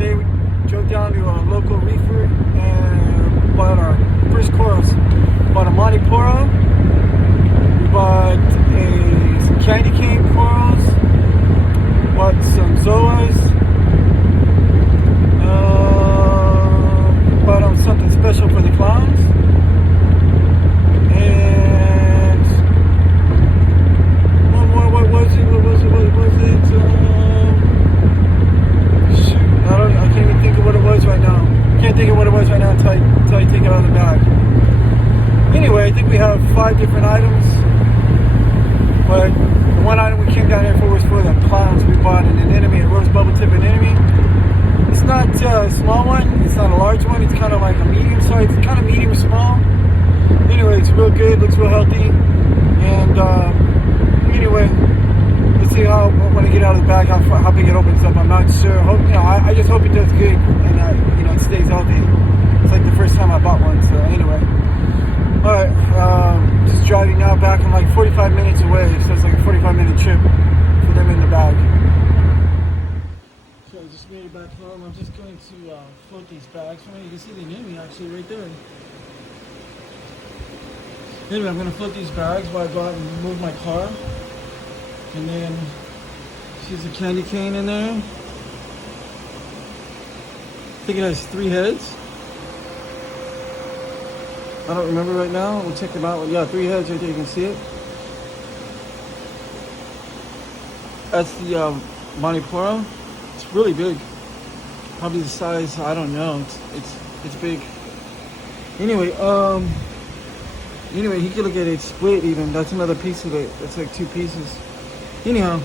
today we drove down to a local Reefer and bought our first corals. Bought a Montipora, we bought some candy cane corals, bought some zoas, bought something special for the clowns, and one more. What was it? Shoot, I can't even think of what it was right now. Can't think of what it was right now until I take it out of the bag. Anyway, I think we have 5 different items, but the one item we came down here for was for the clowns. We bought an Anenome, a rose bubble tip Anenome. It's not a small one, it's not a large one, it's kind of like a medium size, it's kind of medium small. Anyway, it's real good, looks real healthy, and anyway, let's see how, when I get out of the bag, how big it opens up. I'm not sure. I just hope it does good, and it stays healthy. It's like the first time I bought one, so anyway. Alright, just driving now back. I'm like 45 minutes away, so it's like a 45-minute trip for them in the bag. So I just made it back home. I'm just going to float these bags for me. You can see the Anenome actually right there. Anyway, I'm going to float these bags while I go out and move my car. And then, she's a candy cane in there. I think it has 3 heads. I don't remember right now. We'll check them out. Yeah, 3 heads right there. You can see it. That's the Montipora. It's really big. Probably the size. I don't know. It's big. Anyway, you can look at it split even. That's another piece of it. That's like 2 pieces. Anyhow,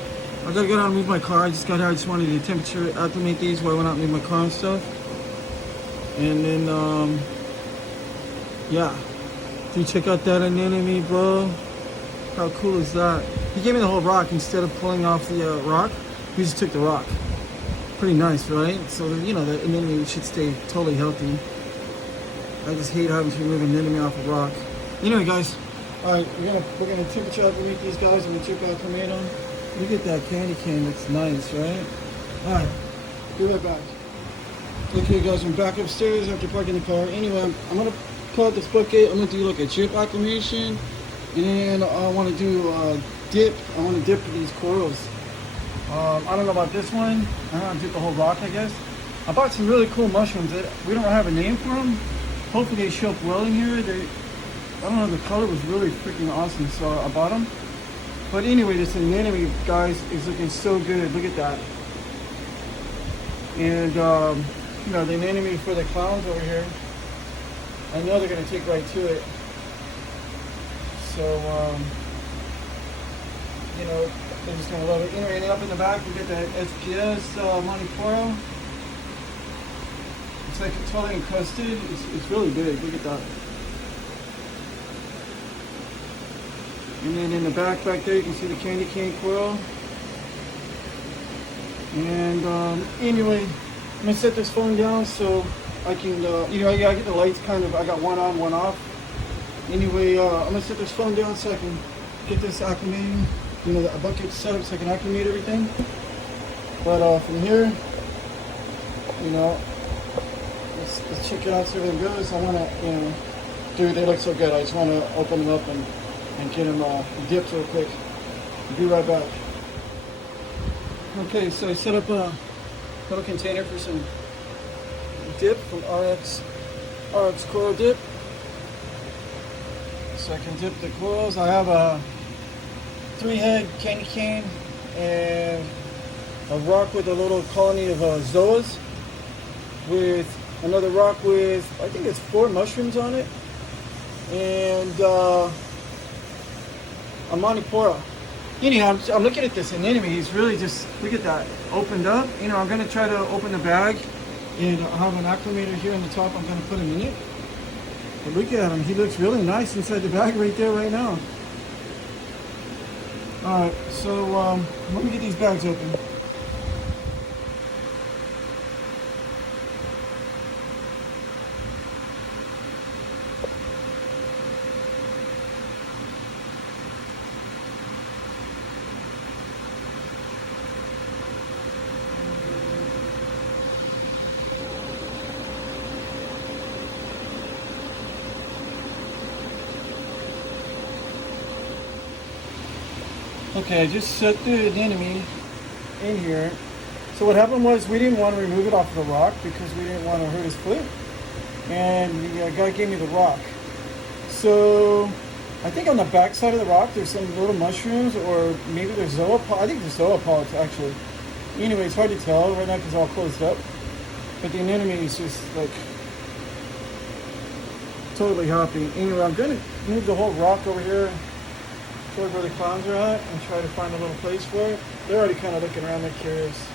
I gotta get out and move my car. I just got here. I just wanted to temperature acclimate these while I went out and moved my car and stuff. And then, yeah. Dude, check out that Anenome, bro. How cool is that? He gave me the whole rock instead of pulling off the rock. He just took the rock. Pretty nice, right? So, the Anenome should stay totally healthy. I just hate having to remove an Anenome off a rock. Anyway, guys. Alright, we're gonna temperature acclimate these guys and we'll check acclimate them. Look at that candy cane, looks nice, right? Alright, be right back. Okay guys, I'm back upstairs after parking the car. Anyway, I'm gonna pull out this bucket. I'm gonna do like a drip acclimation, and I want to do a dip. I want to dip these corals. I don't know about this one. I want to dip the whole rock, I guess. I bought some really cool mushrooms that we don't have a name for them. Hopefully they show up well in here. I don't know, the color was really freaking awesome, so I bought them. But anyway, this Anenome, guys, is looking so good. Look at that. And the Anenome for the clowns over here, I know they're going to take right to it. So, they're just going to love it. Anyway, and up in the back, we get the SPS Montipora. It's like totally encrusted. It's really big. Look at that. And then in the back there, you can see the candy cane coral. And anyway, I'm going to set this phone down so I can, I get the lights I got one on, one off. Anyway, I'm gonna set this phone down so I can get this acclimating, the bucket set up so I can acclimate everything. But from here, let's check it out, see everything goes. I wanna, dude, they look so good. I just wanna open them up and get them dipped real quick. I'll be right back. Okay, so I set up a little container for some dip from RX Coral Dip. So I can dip the corals. I have a 3-head candy cane and a rock with a little colony of zoas, with another rock with, I think it's 4 mushrooms on it, and a Montipora. Anyhow, I'm looking at this Anenome. He's really just, look at that, opened up. I'm going to try to open the bag. And I have an acclimator here on the top. I'm going to put him in it. But look at him. He looks really nice inside the bag right there right now. Alright, so let me get these bags open. Okay, I just set the anemone in here. So what happened was we didn't want to remove it off the rock because we didn't want to hurt his foot. And the guy gave me the rock. So I think on the back side of the rock there's some little mushrooms, or maybe there's zoopods. I think there's zoopods actually. Anyway, it's hard to tell right now because it's all closed up. But the anemone is just like totally happy. Anyway, I'm gonna move the whole rock over here toward where the clowns are at and try to find a little place for it. They're already kind of looking around, they're curious.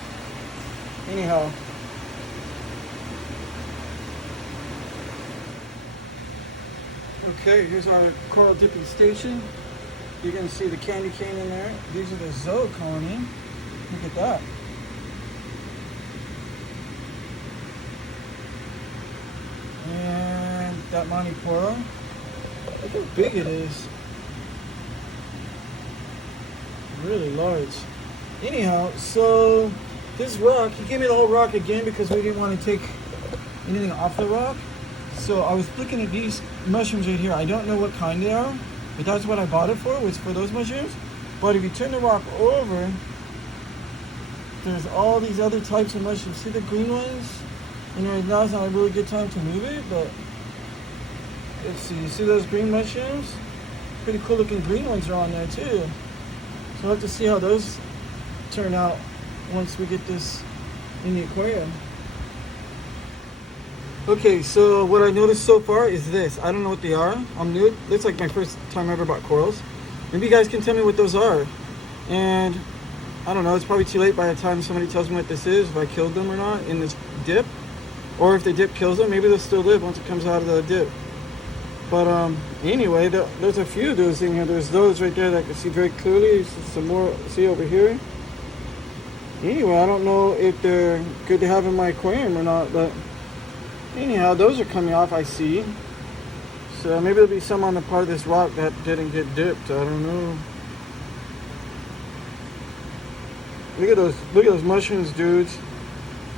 Anyhow. Okay, here's our coral dipping station. You can see the candy cane in there. These are the zoo colony. Look at that. And that Montipora. Look how big it is. Really large. Anyhow, so this rock, he gave me the whole rock again because we didn't want to take anything off the rock. So I was looking at these mushrooms right here. I don't know what kind they are, but that's what I bought it for, was for those mushrooms. But if you turn the rock over, there's all these other types of mushrooms. See the green ones? And right now it's not a really good time to move it, but let's see. You see those green mushrooms? Pretty cool looking green ones are on there too. So we'll have to see how those turn out once we get this in the aquarium. Okay, so what I noticed so far is this. I don't know what they are. I'm new. It's like my first time I ever bought corals. Maybe you guys can tell me what those are. And I don't know, it's probably too late by the time somebody tells me what this is, if I killed them or not in this dip. Or if the dip kills them, maybe they'll still live once it comes out of the dip. But anyway, there's a few of those in here. There's those right there that I can see very clearly. Some more, see over here. Anyway, I don't know if they're good to have in my aquarium or not, but anyhow, those are coming off, I see. So maybe there'll be some on the part of this rock that didn't get dipped. I don't know. Look at those mushrooms, dudes.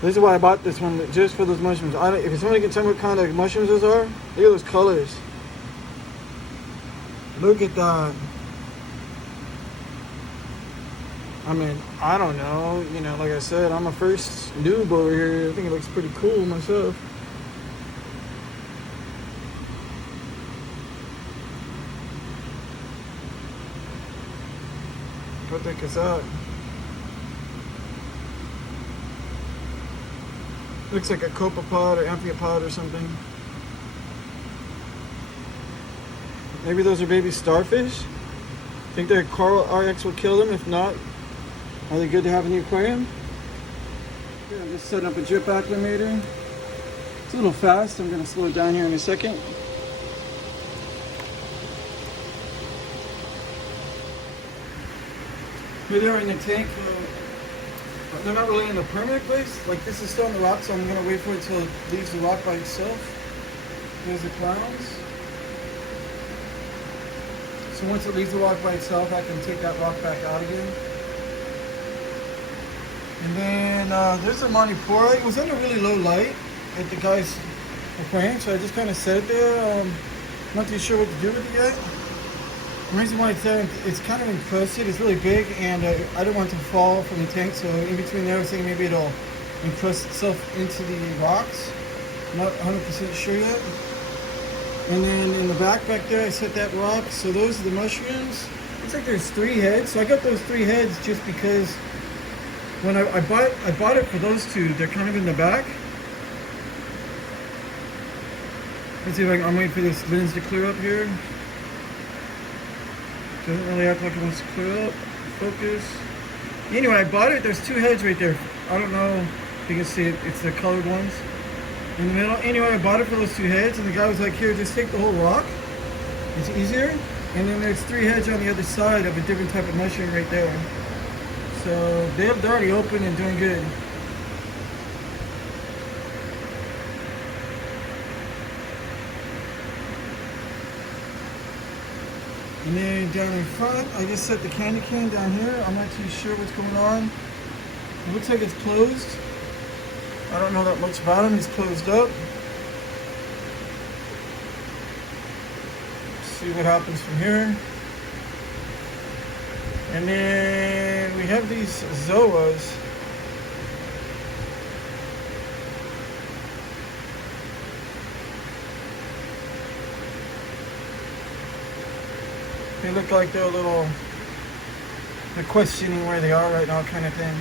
This is why I bought this one, just for those mushrooms. If somebody can tell me what kind of mushrooms those are, look at those colors. Look at that. I mean, I don't know. You know, like I said, I'm a first noob over here. I think it looks pretty cool myself. What the heck is that? Looks like a copepod or amphipod or something. Maybe those are baby starfish? Think their coral RX will kill them? If not, are they good to have in the aquarium? Okay, I'm just setting up a drip acclimator. It's a little fast. I'm going to slow it down here in a second. Here they are in the tank. They're not really in the permanent place. Like this is still on the rock, so I'm going to wait for it till it leaves the rock by itself. There's the clowns. So once it leaves the rock by itself, I can take that rock back out again. And then there's a Montipora. It was under really low light at the guy's aquarium, so I just kind of set it there. I'm not too sure what to do with it yet. The reason why it's there, it's kind of encrusted. It's really big, and I don't want it to fall from the tank. So in between there, I was thinking maybe it'll encrust itself into the rocks. I'm not 100% sure yet. And then in the back there, I set that rock. So those are the mushrooms. Looks like there's 3 heads. So I got those 3 heads just because when I bought it for those 2. They're kind of in the back. Let's see if I'm waiting for this lens to clear up here. Doesn't really act like it wants to clear up. Focus. Anyway, I bought it. There's 2 heads right there. I don't know if you can see it. It's the colored ones in the middle. Anyway, I bought it for those 2 heads, and the guy was like, here, just take the whole rock. It's easier. And then there's 3 heads on the other side of a different type of mushroom right there. So they're already open and doing good. And then down in front, I just set the candy cane down here. I'm not too sure what's going on. It looks like it's closed. I don't know that much about him. He's closed up. Let's see what happens from here. And then we have these zoas. They look like they're they're questioning where they are right now, kind of thing.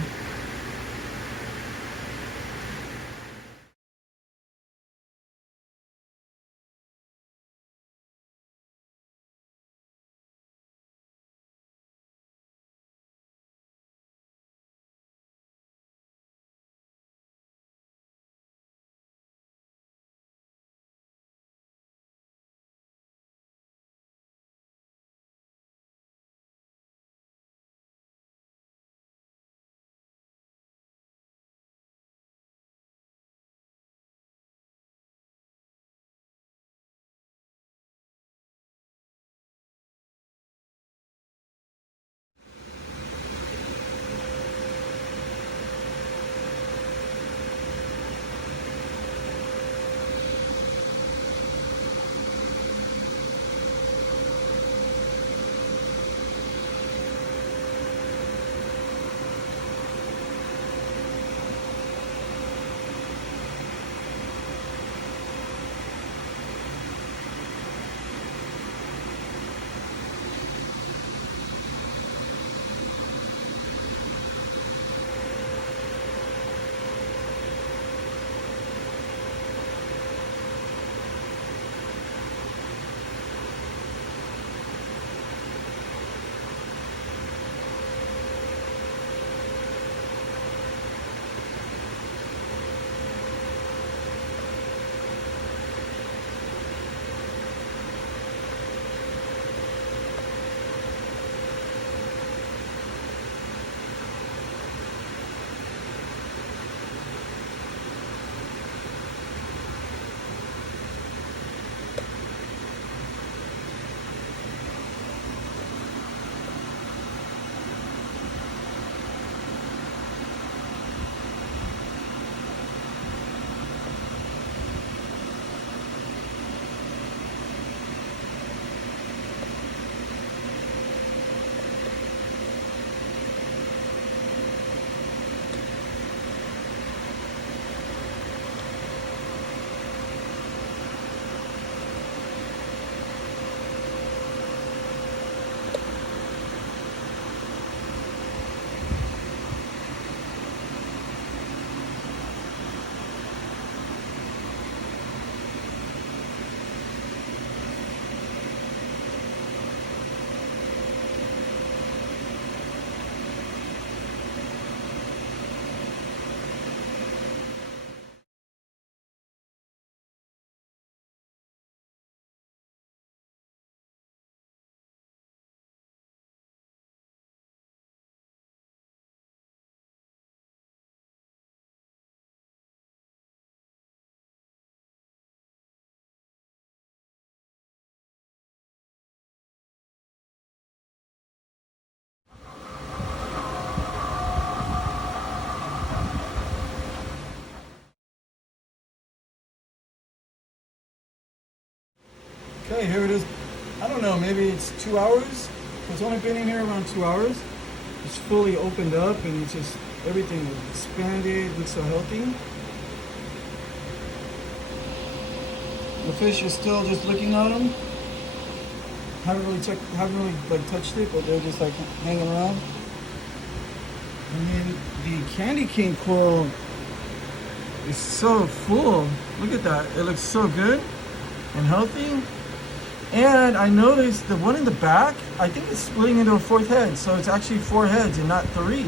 Okay, here it is. I don't know, maybe it's 2 hours. It's only been in here around 2 hours. It's fully opened up and it's just everything is expanded, looks so healthy. The fish are still just looking at them. Haven't really like touched it, but they're just like hanging around. And then the candy cane coral is so full. Look at that. It looks so good and healthy. And I noticed the one in the back, I think it's splitting into a fourth head. So it's actually 4 heads and not 3.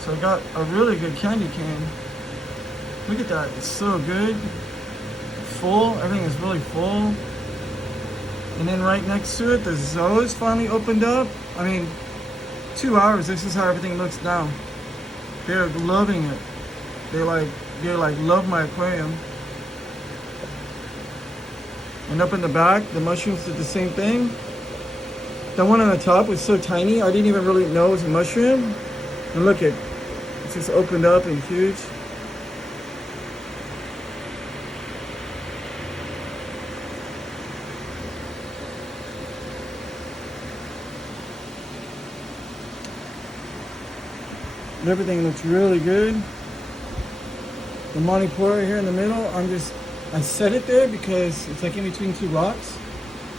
So I got a really good candy cane. Look at that. It's so good. Full. Everything is really full. And then right next to it, the zoos finally opened up. I mean, 2 hours. This is how everything looks now. They're loving it. They're like love my aquarium. And up in the back, the mushrooms did the same thing. The one on the top was so tiny, I didn't even really know it was a mushroom. And look at, it's just opened up and huge. And everything looks really good. The Montipora here in the middle, I set it there because it's like in between two rocks.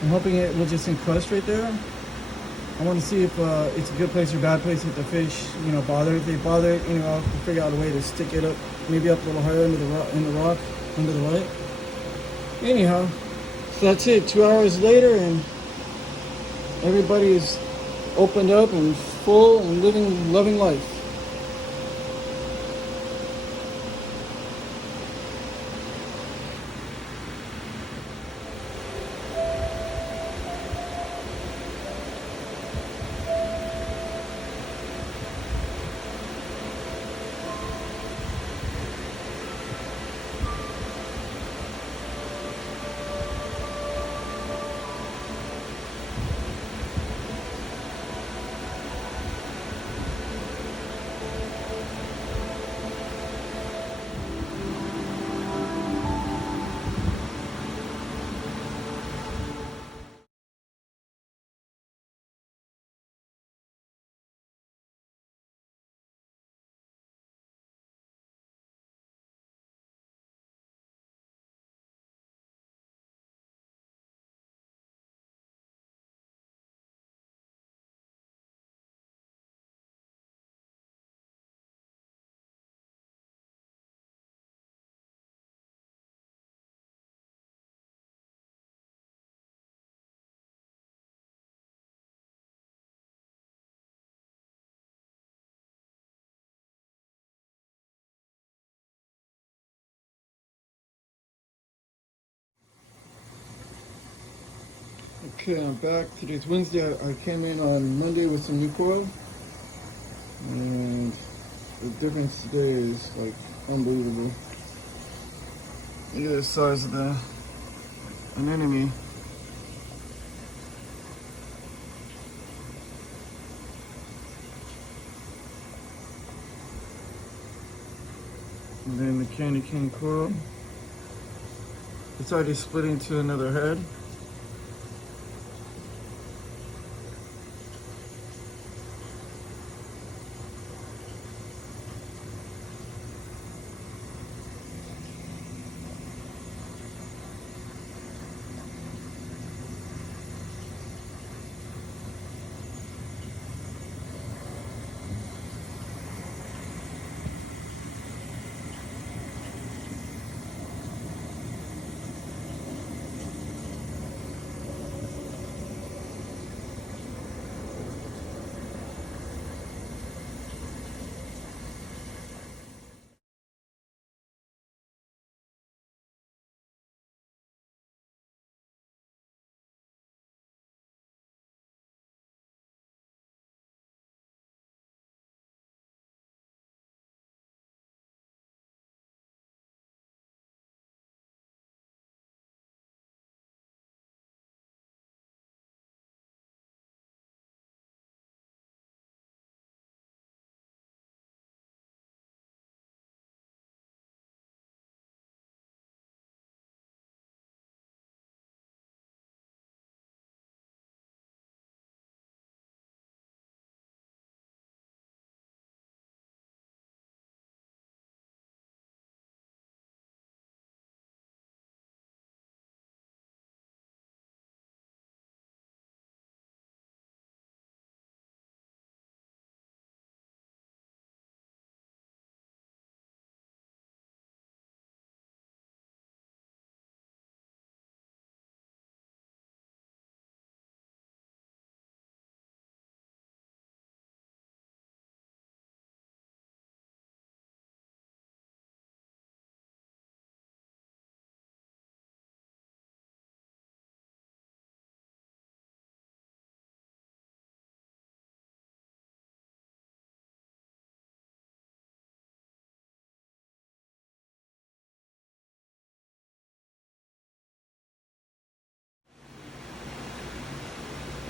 I'm hoping it will just encrust right there. I want to see if it's a good place or bad place if the fish, you know, bother. If they bother it, you know, I'll figure out a way to stick it up, maybe up a little higher into the rock, under the light. Anyhow, so that's it. 2 hours later, and everybody is opened up and full and living, loving life. Okay, I'm back. Today's Wednesday. I came in on Monday with some new coil, and the difference today is like unbelievable. Look at the size of the Anenome. And then the candy cane coral. It's already split into another head.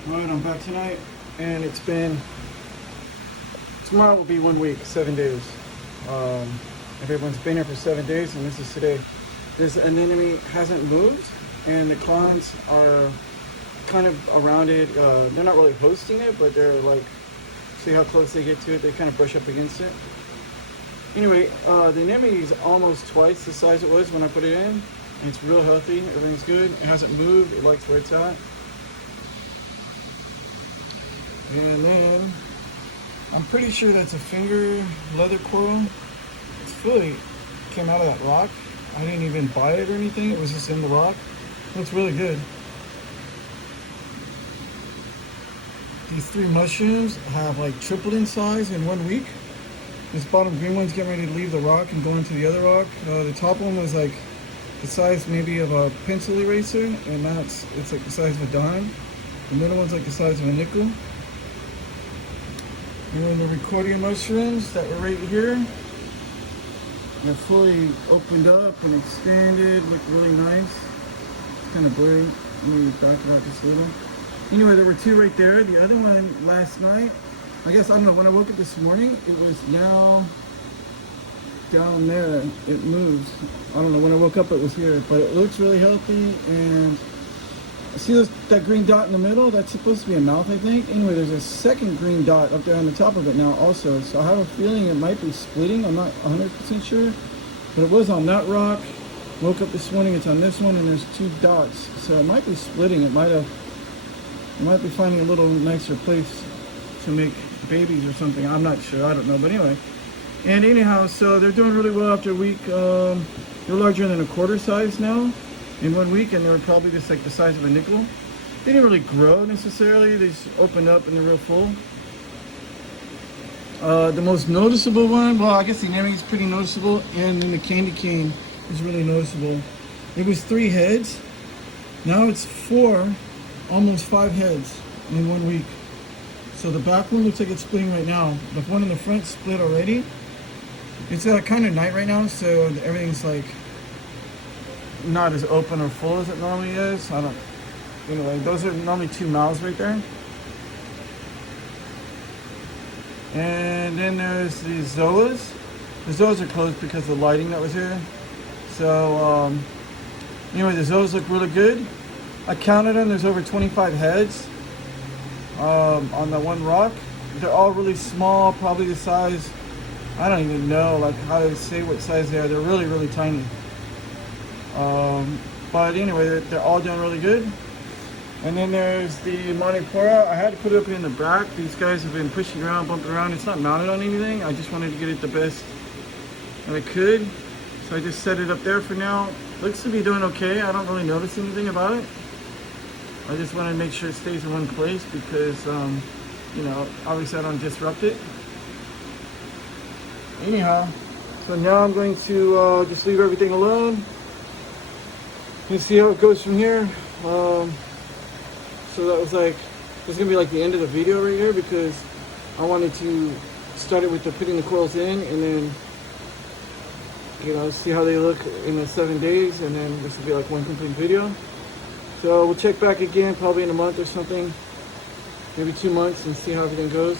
Alright, I'm back tonight, and tomorrow will be 1 week, 7 days. Everyone's been here for 7 days, and this is today. This anemone hasn't moved, and the clowns are kind of around it. They're not really hosting it, but they're like See how close they get to it? They kind of brush up against it. Anyway, the anemone is almost twice the size it was when I put it in. And it's real healthy. Everything's good. It hasn't moved. It likes where it's at. And then I'm pretty sure that's a finger leather coral. It's fully came out of that rock. I didn't even buy it or anything. It was just in the rock. Looks really good. These 3 mushrooms have like tripled in size in 1 week. This bottom green one's getting ready to leave the rock and go into the other rock. The top one was like the size maybe of a pencil eraser, and it's like the size of a dime. The middle one's like the size of a nickel. And then the Ricordea mushrooms that were right here, they're fully opened up and expanded, look really nice. It's kind of blurry. Let me back it out just a little. Anyway, there were 2 right there. The other one last night, I guess, I don't know, when I woke up this morning, it was now down there. It moved. I don't know, when I woke up it was here, but it looks really healthy. And see that green dot in the middle? That's supposed to be a mouth, I think. Anyway, there's a second green dot up there on the top of it now also. So I have a feeling it might be splitting. I'm not 100% sure. But it was on that rock. Woke up this morning, it's on this one, and there's 2 dots. So it might be splitting. It might be finding a little nicer place to make babies or something. I'm not sure. I don't know. But anyway. And anyhow, so they're doing really well after a week. They're larger than a quarter size now. In 1 week, and they were probably just like the size of a nickel. They didn't really grow necessarily. They just opened up and they're real full. The most noticeable one, well, I guess the anemone is pretty noticeable, and then the candy cane is really noticeable. It was 3 heads. Now it's 4, almost 5 heads in 1 week. So the back one looks like it's splitting right now. The one in the front split already. It's kind of night right now, so everything's like not as open or full as it normally is. Anyway, those are normally 2 mouths right there. And then there's the zoas. The zoas are closed because of the lighting that was here. So anyway, the zoas look really good. I counted them. There's over 25 heads on the one rock. They're all really small, probably the size, I don't even know like how to say what size they are. They're really, really tiny. But anyway, they're all doing really good. And then there's the Montipora. I had to put it up in the back. These guys have been pushing around, bumping around. It's not mounted on anything. I just wanted to get it the best that I could. So I just set it up there for now. Looks to be doing okay. I don't really notice anything about it. I just want to make sure it stays in one place because, you know, obviously I don't disrupt it. Anyhow, so now I'm going to just leave everything alone. You see how it goes from here. So that was like, this is gonna be like the end of the video right here because I wanted to start it with putting the corals in and then, you know, see how they look in the 7 days, and then this will be like one complete video. So we'll check back again probably in a month or something, maybe 2 months, and see how everything goes.